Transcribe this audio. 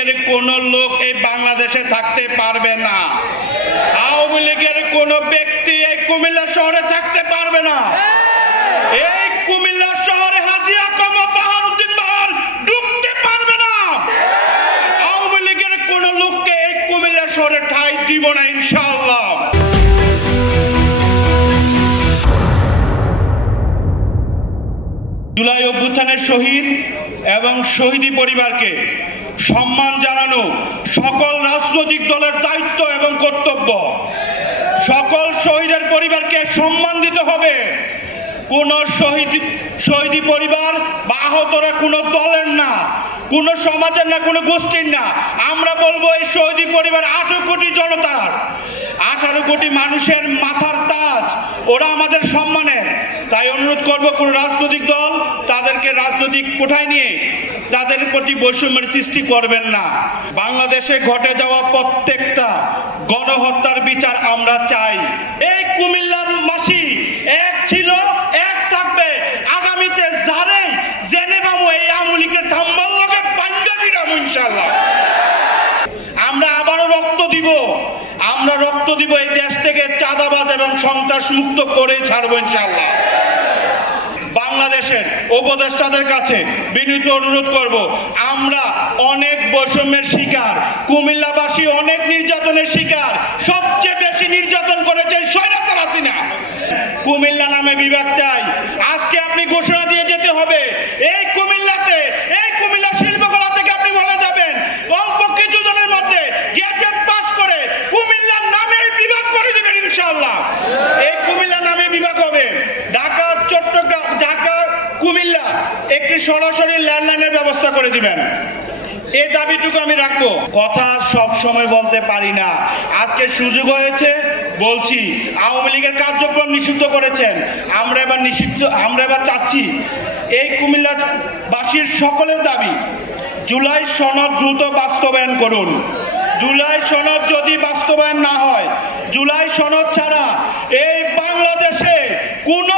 লীগের কোন লোক এই বাংলাদেশে থাকতে পারবে না। আওয়ামী লীগের কোন ব্যক্তি এই কুমিল্লা শহরে থাকতে পারবে না। এই কুমিল্লা শহরে জুলাই অভ্যুত্থানের শহীদ এবং শহীদী পরিবারকে সম্মান জানানো সকল রাজনৈতিক দলের দায়িত্ব এবং কর্তব্য। সকল শহীদের পরিবারকে সম্মান দিতে হবে। কোন শহীদ, শহীদী পরিবার বা আহতরা কোনো দলের না, কোন সমাজের না, কোনো গোষ্ঠীর না। আমরা বলব এই শহীদী পরিবার আঠারো কোটি জনতার। আঠারো কোটি মানুষের মাথার তাজ, ওরা আমাদের সম্মানের। তাই অনুরোধ করব কোনো রাজনৈতিক দল তাদেরকে রাজনৈতিক কোঠায় নিয়ে তাদের প্রতি বৈষম্যের সৃষ্টি করবেন না। বাংলাদেশে ঘটে যাওয়া প্রত্যেকটা গণহত্যার বিচার আমরা চাই। এই কুমিল্লার মাসি এক ছিল, এক থাকবে। আগামীতে যারে জেনে পাবো এই আমলিকে থাম্বার লোকে পাঞ্জা ইনশাল্লাহ আমরা আবারও রক্ত দিব। আমরা রক্ত দিব এই দেশ থেকে চাঁদাবাজ এবং সন্ত্রাস মুক্ত করে ছাড়বো ইনশাল্লাহ বাংলাদেশের উপদেষ্টাদের কাছে বিনীত অনুরোধ করব, আমরা অনেক বৈষম্যের শিকার, কুমিল্লাবাসী অনেক নির্যাতনের শিকার, সবচেয়ে বেশি নির্যাতন করেছে সৈরাচার হাসিনা। কুমিল্লা নামে বিভাগ চাই, আজকে আপনি ঘোষণা দিয়ে যেতে হবে এই কুমিল্লাতে এই কুমিল্লা শিল্পকলা থেকে আপনি বলে যাবেন অল্প কিছু জনের মধ্যে গ্যাজেট পাস করে কুমিল্লার নামে বিভাগ করে দেবেন ইনশাআল্লাহ এই কুমিল্লা নামে বিভাগ হবে ঢাকা চট্টগ্রাম ঢাকা কুমিল্লা একটি সরাসরি ল্যান্ডলাইনের ব্যবস্থা করে দিবেন। এই দাবিটুকু আমি রাখব। কথা সব সময় বলতে পারি না। আজকে সুযোগ হয়েছে, বলছি, আওয়ামী লীগের কার্যক্রম নিষিদ্ধ করেছেন। আমরা এবার নিষিদ্ধ, আমরা এবার চাচ্ছি। এই কুমিল্লাবাসীর সকলের দাবি, জুলাই সনদ দ্রুত বাস্তবায়ন করুন। জুলাই সনদ যদি বাস্তবায়ন না হয়, জুলাই সনদ ছাড়া এই বাংলাদেশে কোনো